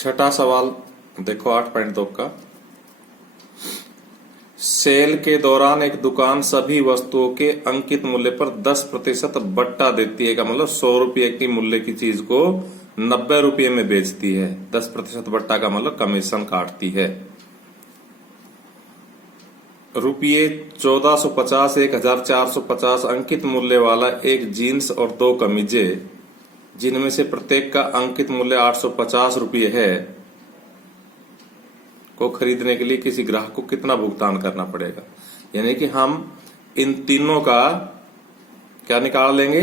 छठा सवाल देखो 8.2 का। सेल के दौरान एक दुकान सभी वस्तुओं के अंकित मूल्य पर 10% बट्टा देती है का मतलब 100 रुपये की मूल्य की चीज को 90 रुपये में बेचती है। 10% बट्टा का मतलब कमीशन काटती है। रुपये 1450 1450 अंकित मूल्य वाला एक जीन्स और 2 कमीजें जिनमें से प्रत्येक का अंकित मूल्य 850 रुपये है को खरीदने के लिए किसी ग्राहक को कितना भुगतान करना पड़ेगा। यानी कि हम इन तीनों का क्या निकाल लेंगे,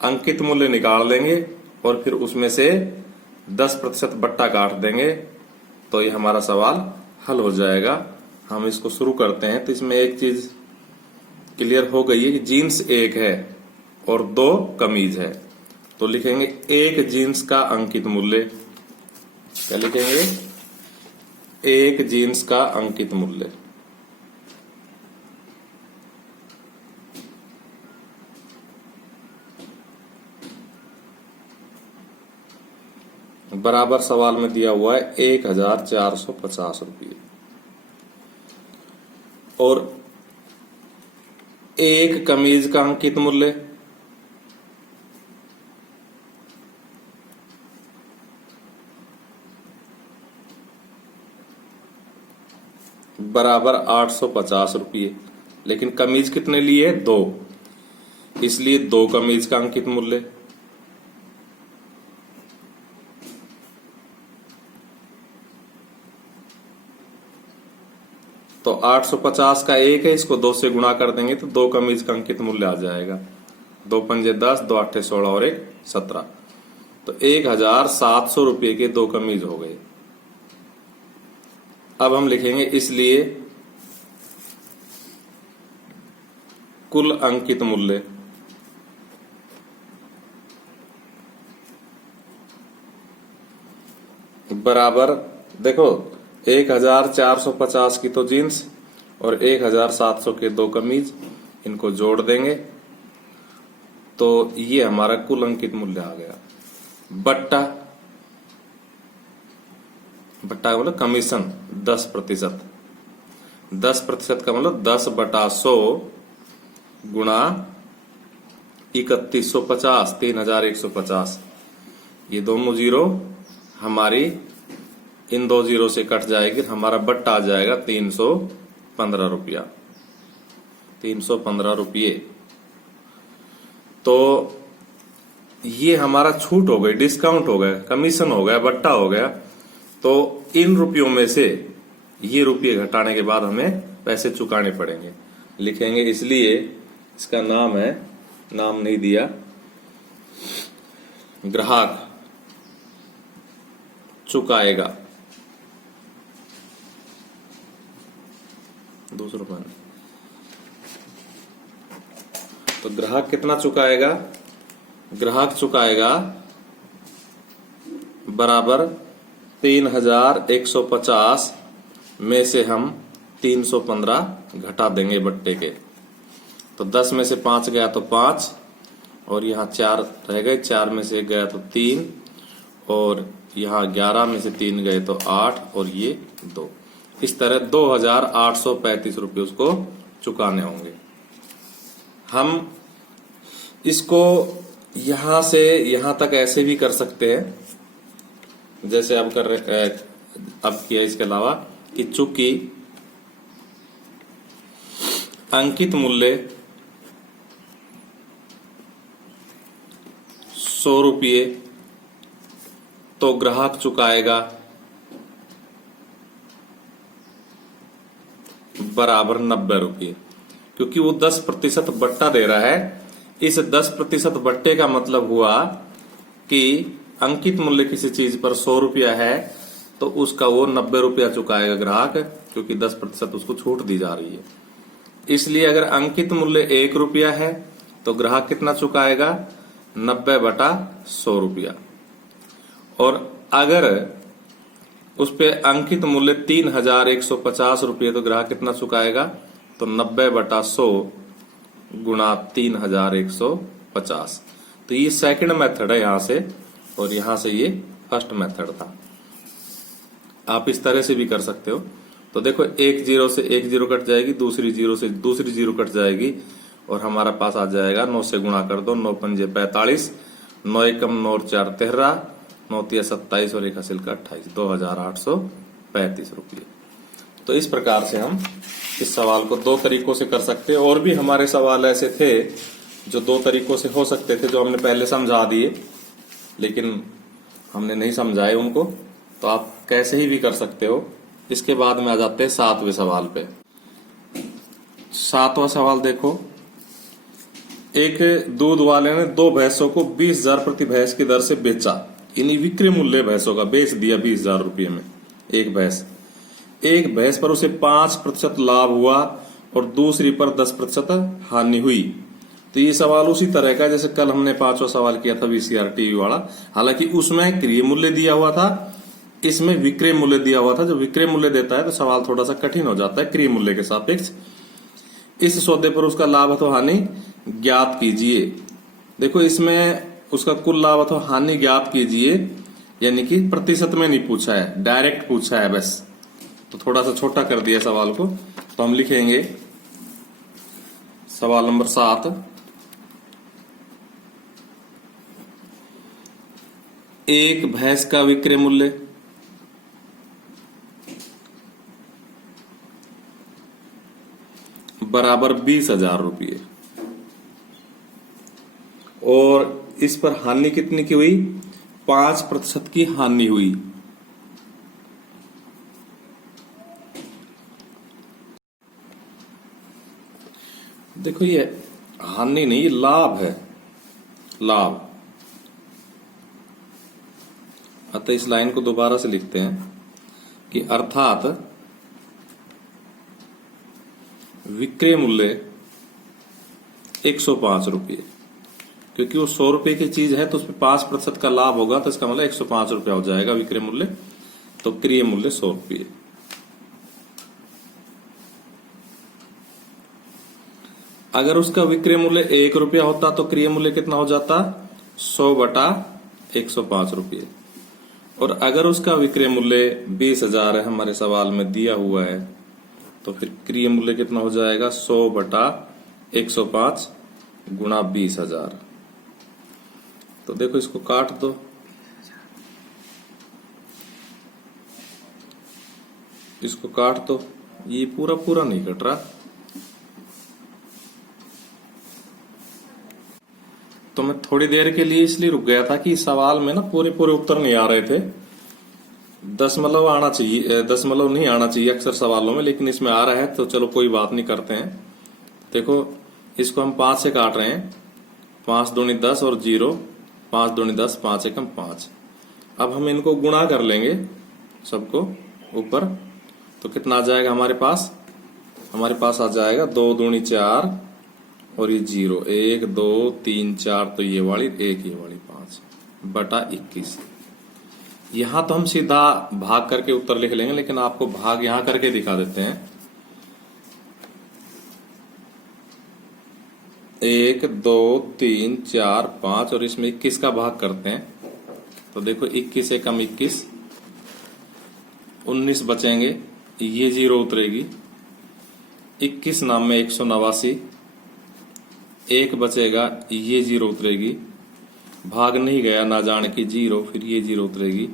अंकित मूल्य निकाल लेंगे और फिर उसमें से 10% बट्टा काट देंगे तो ये हमारा सवाल हल हो जाएगा। हम इसको शुरू करते हैं। तो इसमें एक चीज क्लियर हो गई है कि जीन्स एक है और 2 कमीज है। तो लिखेंगे एक जीन्स का अंकित मूल्य, क्या लिखेंगे, एक जीन्स का अंकित मूल्य बराबर सवाल में दिया हुआ है 1450 रुपये और एक कमीज का अंकित मूल्य बराबर 850 रुपये। लेकिन कमीज कितने लिए, 2, इसलिए 2 कमीज का अंकित मूल्य तो 850 का एक है, इसको 2 से गुणा कर देंगे तो 2 कमीज का अंकित मूल्य आ जाएगा। 2 पंजे 10, 2 आठे 16 और 1 17। तो 1700 रुपये के 2 कमीज हो गए। अब हम लिखेंगे इसलिए कुल अंकित मूल्य बराबर, देखो 1450 की तो जीन्स और 1700 के 2 कमीज, इनको जोड़ देंगे तो ये हमारा कुल अंकित मूल्य आ गया। बट्टा का मतलब कमीशन 10%। 10% का मतलब 10/100 गुणा 3150, 3150। ये दोनों जीरो हमारी इन 2 जीरो से कट जाएगी, हमारा बट्टा आ जाएगा 315 रुपया, 315 रुपये। तो ये हमारा छूट हो गई, डिस्काउंट हो गया, कमीशन हो गया, बट्टा हो गया। तो इन रुपयों में से ये रुपये घटाने के बाद हमें पैसे चुकाने पड़ेंगे। लिखेंगे इसलिए इसका नाम है, नाम नहीं दिया, ग्राहक चुकाएगा। दूसरा पॉइंट, तो ग्राहक कितना चुकाएगा, ग्राहक चुकाएगा बराबर 3150 में से हम 315 घटा देंगे बट्टे के। तो 10 में से 5 गया तो 5 और यहाँ 4 रह गए, 4 में से 1 गया तो 3 और यहाँ 11 में से 3 गए तो 8 और ये 2। इस तरह 2835 रुपये उसको चुकाने होंगे। हम इसको यहां से यहां तक ऐसे भी कर सकते हैं जैसे अब कर रहे, अब किया इसके अलावा कि चूंकि अंकित मूल्य 100 रुपये तो ग्राहक चुकाएगा बराबर 90 रुपये, क्योंकि वो 10% बट्टा दे रहा है। इस 10% बट्टे का मतलब हुआ कि अंकित मूल्य किसी चीज पर 100 रुपया है तो उसका वो 90 रुपया चुकाएगा ग्राहक, क्योंकि 10% उसको छूट दी जा रही है। इसलिए अगर अंकित मूल्य 1 रुपया है तो ग्राहक कितना चुकाएगा, 90/100 रुपया। और अगर उस पे अंकित मूल्य 3150 रुपये तो ग्राहक कितना चुकाएगा, तो 90/100 गुणा 3150। तो ये सेकंड मेथड है यहां से, और यहां से ये फर्स्ट मेथड था। आप इस तरह से भी कर सकते हो। तो देखो, एक जीरो से एक जीरो कट जाएगी, दूसरी जीरो से दूसरी जीरो कट जाएगी, और हमारा पास आ जाएगा 9 से गुणा कर दो, 9 पंजे 45, 9 एकम 9 और 4 13, 9 तिया 27 और 1 हासिल का 28, 2835 रुपये। तो इस प्रकार से हम इस सवाल को दो तरीकों से कर सकते हैं। और भी हमारे सवाल ऐसे थे जो दो तरीकों से हो सकते थे, जो हमने पहले समझा दिए, लेकिन हमने नहीं समझाए उनको। तो आप कैसे ही भी कर सकते हो। इसके बाद में आ जाते हैं 7वें सवाल पे। 7वां सवाल देखो, एक दूध वाले ने 2 भैंसों को 20,000 प्रति भैंस की दर से बेचा। इन्हीं विक्रय मूल्य भैंसों का बेच दिया 20,000 रुपये में एक भैंस। एक भैंस पर उसे 5% लाभ हुआ और दूसरी पर 10% हानि हुई। तो ये सवाल उसी तरह का जैसे कल हमने 5वां सवाल किया था VCR टीवी वाला। हालांकि उसमें क्रय मूल्य दिया हुआ था, इसमें विक्रय मूल्य दिया हुआ था। जो विक्रय मूल्य देता है तो सवाल थोड़ा सा कठिन हो जाता है क्रय मूल्य के सापेक्ष। इस सौदे पर उसका लाभ अथवा हानि ज्ञात कीजिए। देखो, इसमें उसका कुल लाभ अथवा हानि ज्ञात कीजिए, यानी कि प्रतिशत में नहीं पूछा है, डायरेक्ट पूछा है बस। तो थोड़ा सा छोटा कर दिया सवाल को। तो हम लिखेंगे सवाल नंबर 7, एक भैंस का विक्रय मूल्य बराबर 20,000 रुपये, और इस पर हानि कितनी की हुई? 5% की हानि हुई। देखो, ये हानि नहीं, लाभ है, लाभ। अतः इस लाइन को दोबारा से लिखते हैं कि अर्थात विक्रय मूल्य 105 रुपये, क्योंकि वो 100 रुपये की चीज है तो उसमें 5% का लाभ होगा, तो इसका मतलब 105 रुपया हो जाएगा विक्रय मूल्य। तो क्रय मूल्य 100 रुपये। अगर उसका विक्रय मूल्य 1 रुपया होता तो क्रय मूल्य कितना हो जाता? 100/105 रुपये। और अगर उसका विक्रय मूल्य 20,000 है, हमारे सवाल में दिया हुआ है, तो फिर क्रय मूल्य कितना हो जाएगा? 100/105 गुणा 20,000। तो देखो, इसको काट दो। इसको काट दो, ये पूरा पूरा नहीं कट रहा। तो मैं थोड़ी देर के लिए इसलिए रुक गया था कि सवाल में ना पूरे पूरे उत्तर नहीं आ रहे थे। दशमलव आना चाहिए, दशमलव नहीं आना चाहिए अक्सर सवालों में, लेकिन इसमें आ रहा है तो चलो कोई बात नहीं, करते हैं। देखो, इसको हम 5 से काट रहे हैं। 5 दूनी 10 और 0, 5 दूनी 10, 5 एकम 5। अब हम इनको गुणा कर लेंगे सबको ऊपर। तो कितना आ जाएगा हमारे पास? हमारे पास आ जाएगा 2 दूनी 4 और ये 0, 1 2 3 4, तो ये वाली 1, ये वाली 5/21। यहां तो हम सीधा भाग करके उत्तर लिख लेंगे, लेकिन आपको भाग यहां करके दिखा देते हैं। 1 2 3 4 5, और इसमें 21 का भाग करते हैं। तो देखो, 21 एकम 21, 19 बचेंगे, ये 0 उतरेगी। 21 नाम में 189, 1 बचेगा, ये 0 उतरेगी। भाग नहीं गया, ना जाने की 0, फिर ये 0 उतरेगी।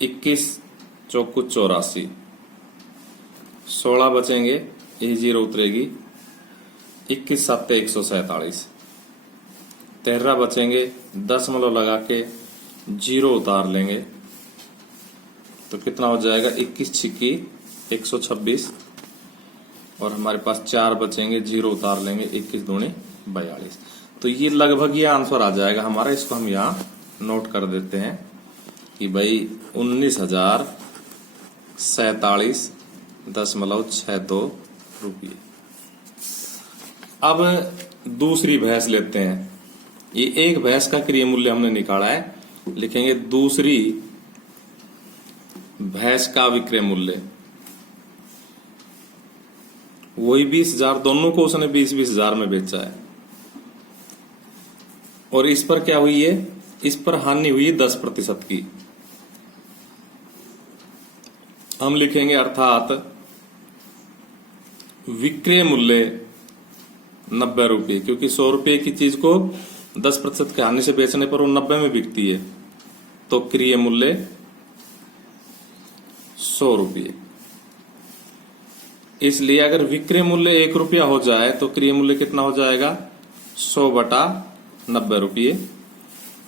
21 चौकू 84, 16 बचेंगे, ये 0 उतरेगी। 21 7 147, 13 बचेंगे, दशमलव लगा के 0 उतार लेंगे। तो कितना हो जाएगा? 21 छिक्की 126, और हमारे पास 4 बचेंगे, 0 उतार लेंगे, 21 दूनी 42। तो ये लगभग ये आंसर आ जाएगा हमारा। इसको हम यहाँ नोट कर देते हैं कि भाई 19,047.62 रुपये। अब दूसरी भैंस लेते हैं। ये एक भैंस का क्रय मूल्य हमने निकाला है, लिखेंगे दूसरी भैंस का विक्रय मूल्य। वही 20,000, दोनों को उसने 20-20 हजार में बेचा है। और इस पर क्या हुई है? इस पर हानि हुई 10% की। हम लिखेंगे अर्थात विक्रय मूल्य 90 रुपये, क्योंकि 100 रुपये की चीज को 10% के हानि से बेचने पर वो 90 में बिकती है, तो क्रय मूल्य 100 रुपये। इसलिए अगर विक्रय मूल्य 1 रुपया हो जाए तो क्रय मूल्य कितना हो जाएगा? 100/90 रुपये।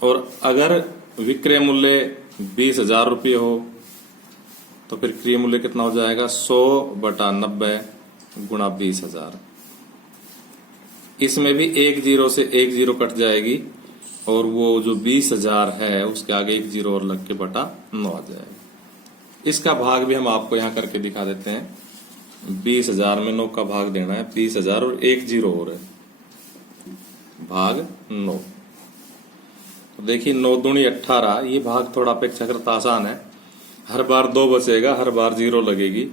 और अगर विक्रय मूल्य 20,000 रुपये हो तो फिर क्रय मूल्य कितना हो जाएगा? 100/90 गुणा 20,000। इसमें भी एक जीरो से एक जीरो कट जाएगी और वो जो 20,000 है उसके आगे एक जीरो और लग के बटा 9 आ जाएगा। इसका भाग भी हम आपको यहां करके दिखा देते हैं। 20,000 में 9 का भाग देना है, 20,000 और एक जीरो और है, भाग 9। तो देखिए 9 दूनी 18, ये भाग थोड़ा अपेक्षाकृत आसान है। हर बार 2 बचेगा, हर बार जीरो लगेगी।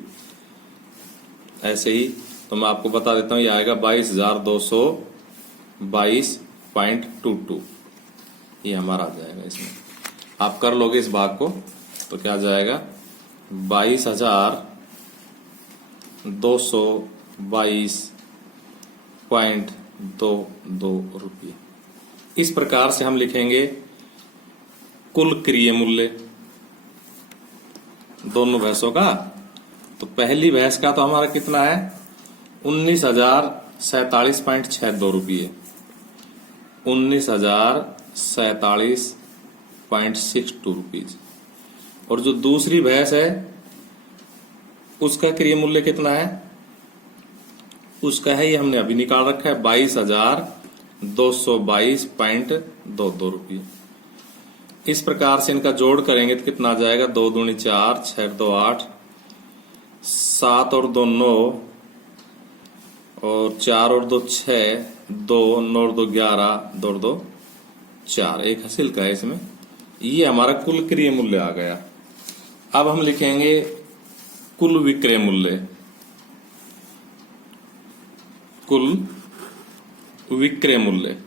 ऐसे ही तो मैं आपको बता देता हूं, ये आएगा 22,222.22। ये हमारा आ जाएगा। इसमें आप कर लोगे इस भाग को तो क्या आ जाएगा? 22,222.22 रुपये। इस प्रकार से हम लिखेंगे कुल क्रय मूल्य दोनों भैंसों का। तो पहली भैंस का तो हमारा कितना है? 19,047.62 रुपये, 19,047.62 रुपीज। और जो दूसरी भैंस है उसका क्रय मूल्य कितना है? उसका है, ये हमने अभी निकाल रखा है, 22,222.22 रुपये। इस प्रकार से इनका जोड़ करेंगे तो कितना आ जाएगा? 2 दूनी 4, 6 2 8, 7 और 2 9, और 4 और 2 6, 2 9 और 2 11, 2 और 2 4, एक हासिल का है इसमें। ये हमारा कुल क्रय मूल्य आ गया। अब हम लिखेंगे कुल विक्रय मूल्य। कुल विक्रय मूल्य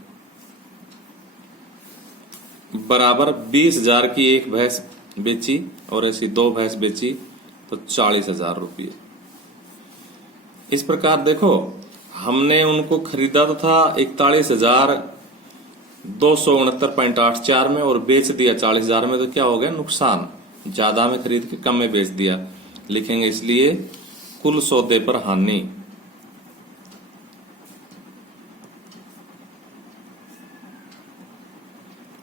बराबर 20,000 की एक भैंस बेची और ऐसी 2 भैंस बेची तो 40,000 रुपये। इस प्रकार देखो, हमने उनको खरीदा तो था 41,269.84 में और बेच दिया 40,000 में, तो क्या हो गया? नुकसान। ज्यादा में खरीद के कम में बेच दिया। लिखेंगे इसलिए कुल सौदे पर हानि।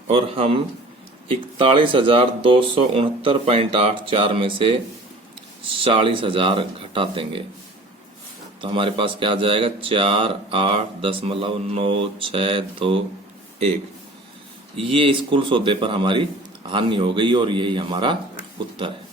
और हम 41,269.84 में से 40,000 घटा देंगे तो हमारे पास क्या आ जाएगा? 48.962.1। ये इस कुल सौदे पर हमारी हानि हो गई और यही हमारा उत्तर है।